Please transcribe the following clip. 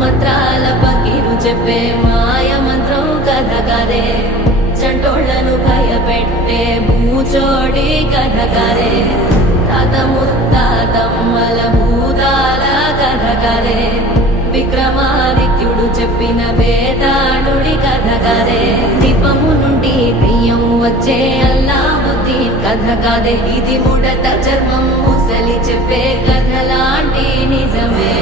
మంత్రాల పకిరు చెప్పే మాయ మంత్రం కథ కదే చంటోళ్లను భయపెట్టే భూచోడి కథ కదే తాత ముత్తాతమ్మల భూతాల కథ కదే విక్రమాదిత్యుడు చెప్పిన వేదాళుడి కథ కదే దీపము నుండి దెయ్యం వచ్చే అల్లావుద్దీన్ కథ కదే ఇది ముడత చర్మం ముసలి చెప్పే కథ లాంటి నిజమే